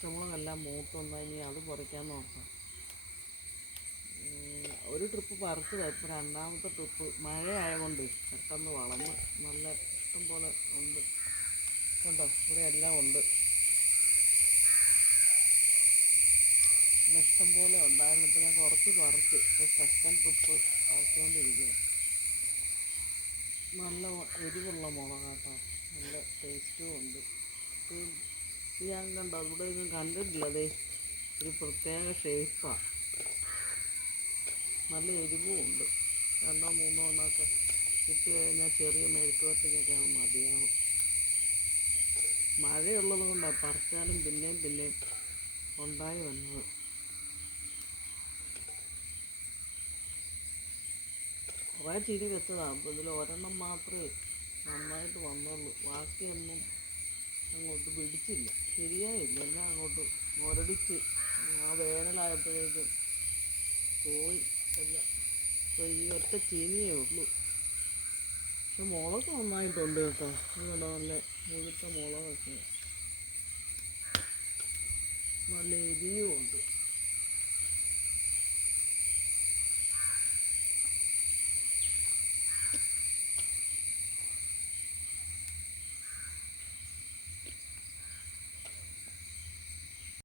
പച്ചമുളകെല്ലാം മൂത്തൊന്നായി ഇനി അത് പറിക്കാൻ നോക്കാം. ഒരു ട്രിപ്പ് പറിച്ച് ഇപ്പോൾ രണ്ടാമത്തെ ട്രിപ്പ് മഴയായതുകൊണ്ട് പെട്ടെന്ന് വളർന്ന് നല്ല ഇഷ്ടം പോലെ ഉണ്ട്. കണ്ടോ, ഇവിടെ എല്ലാം ഉണ്ട്. ഇഷ്ടം പോലെ ഉണ്ടായിരുന്നു. ഇപ്പോൾ ഞാൻ കുറച്ച് പറിച്ച് ഇപ്പോൾ സെക്കൻഡ് ട്രിപ്പ് പറിച്ചുകൊണ്ടിരിക്കുക. നല്ല എരിവുള്ള മുളകാട്ടോ, നല്ല ടേസ്റ്റും ഉണ്ട്. ഇത് ഞാൻ കണ്ടോ, ഇവിടെ ഒന്നും കണ്ടിട്ടില്ല. അതേ ഒരു പ്രത്യേക ഷേപ്പാണ്, നല്ല എരിവും ഉണ്ട്. 2-3 എണ്ണമൊക്കെ ഇട്ട് കഴിഞ്ഞാൽ ചെറിയ മെഴുക്കുവരട്ടിക്കൊക്കെ മതിയാവും. മഴയുള്ളത് കൊണ്ടാണ് പറിച്ചാലും പിന്നെയും ഉണ്ടായി വന്നത്. കുറേ ചിരി വെച്ചതാണ്. അപ്പോൾ ഇതിൽ ഒരെണ്ണം മാത്രമേ നന്നായിട്ട് വന്നുള്ളൂ. ബാക്കിയൊന്നും അങ്ങോട്ട് പിടിച്ചില്ല, ശരിയായില്ല. എല്ലാം അങ്ങോട്ട് മുരടിച്ച് ആ വേനലായപ്പോഴേക്കും പോയി എല്ലാം. അപ്പോൾ ഈ ഒറ്റ ചീനിയേ ഉള്ളൂ. പക്ഷെ മുളക് നന്നായിട്ടുണ്ട് കേട്ടോ. ഇവിടെ നല്ല മുഴുത്ത മുളകൊക്കെ, നല്ല എരിയും ഉണ്ട്.